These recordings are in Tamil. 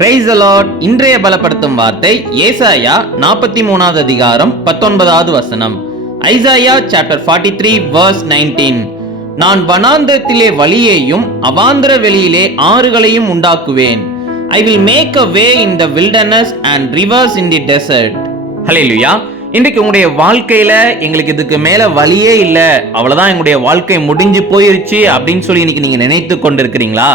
பிரைஸ் அலாட் இன்றைய பலப்படுத்தும் வார்த்தை ஏசாயா நாற்பத்தி மூணாவது அதிகாரம் பத்தொன்பதாவது வசனம். Isaiah chapter forty three verse nineteen நான் வனாந்திரத்திலே வழியையும் அவாந்திர வெளியிலே ஆறுகளையும் உண்டாக்குவேன். I will make a way in the wilderness and rivers in the desert hallelujah இன்றைக்கு உங்களுடைய வாழ்க்கையில எங்களுக்கு இதுக்கு மேல வழியே இல்லை. அவ்வளவுதான் எங்களுடைய வாழ்க்கை முடிஞ்சு போயிருச்சு அப்படின்னு சொல்லி இன்னைக்கு நீங்க நினைத்து கொண்டிருக்கிறீங்களா?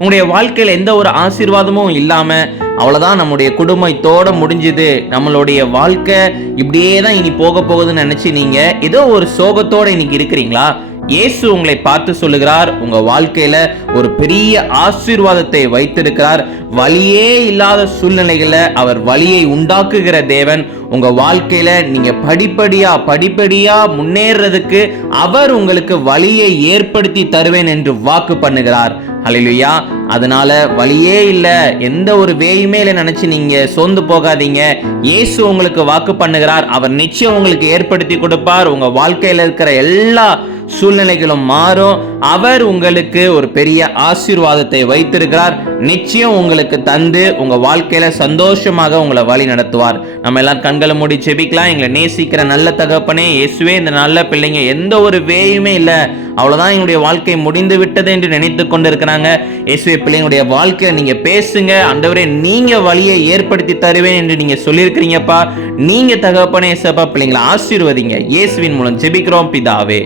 உங்களுடைய வாழ்க்கையில் எந்த ஒரு ஆசீர்வாதமும் இல்லாமல் அவ்வளோதான் நம்முடைய குடும்பத்தோட முடிஞ்சுது. நம்மளுடைய வாழ்க்கை இப்படியே தான் இனி போக போகுதுன்னு நினச்சி நீங்கள் ஏதோ ஒரு சோகத்தோடு இன்னைக்கு இருக்கிறீங்களா? இயேசு உங்களை பார்த்து சொல்லுகிறார். உங்க வாழ்க்கையில ஒரு பெரிய ஆசீர்வாதத்தை வைத்திருக்கிறார். வழியே இல்லாத சூழ்நிலைகளை அவர் வழியை உண்டாக்குகிற தேவன். உங்க வாழ்க்கையில நீங்க படிப்படியா படிப்படியா முன்னேறதுக்கு அவர் உங்களுக்கு வழியை ஏற்படுத்தி தருவேன் என்று வாக்கு பண்ணுகிறார். ஹalleluya அதனால வழியே இல்லை எந்த ஒரு வேயுமே இல்லை நினைச்சு நீங்க சோர்ந்து போகாதீங்க. இயேசு உங்களுக்கு வாக்கு பண்ணுகிறார். அவர் நிச்சயம் உங்களுக்கு ஏற்படுத்தி கொடுப்பார். உங்க வாழ்க்கையில இருக்கிற எல்லா சூழ்நிலைகளும் மாறும் அவர் உங்களுக்கு ஒரு பெரிய ஆசீர்வாதத்தை வைத்திருக்கிறார். நிச்சயம் உங்களுக்கு தந்து உங்க வாழ்க்கையில சந்தோஷமாக உங்களை வழி நடத்துவார். நம்ம எல்லாம் கண்களை மூடி செபிக்கலாம். எங்களை நேசிக்கிற நல்ல தகப்பனே இயேசுவே இந்த நல்ல பிள்ளைங்க எந்த ஒரு வேயுமே இல்லை. அவ்வளோதான் எங்களுடைய வாழ்க்கை முடிந்து விட்டது என்று நினைத்து கொண்டிருக்கிறாங்க. இயேசுவை பிள்ளைங்களுடைய வாழ்க்கையை நீங்கள் பேசுங்க. அந்தவரே நீங்கள் வழியை ஏற்படுத்தி தருவேன் என்று நீங்கள் சொல்லியிருக்கிறீங்கப்பா. நீங்கள் தகப்பனே ஏசப்பா பிள்ளைங்களை ஆசீர்வதிங்க. இயேசுவின் மூலம் ஜெபிக்கிறோம் பிதாவே.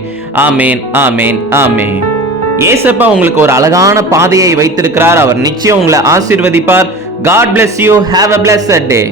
ஆமேன் ஆமேன் ஆமேன். ஏசப்பா உங்களுக்கு ஒரு அழகான பாதையை வைத்திருக்கிறார். அவர் நிச்சயம் உங்களை ஆசீர்வதிப்பார். God bless you have a blessed day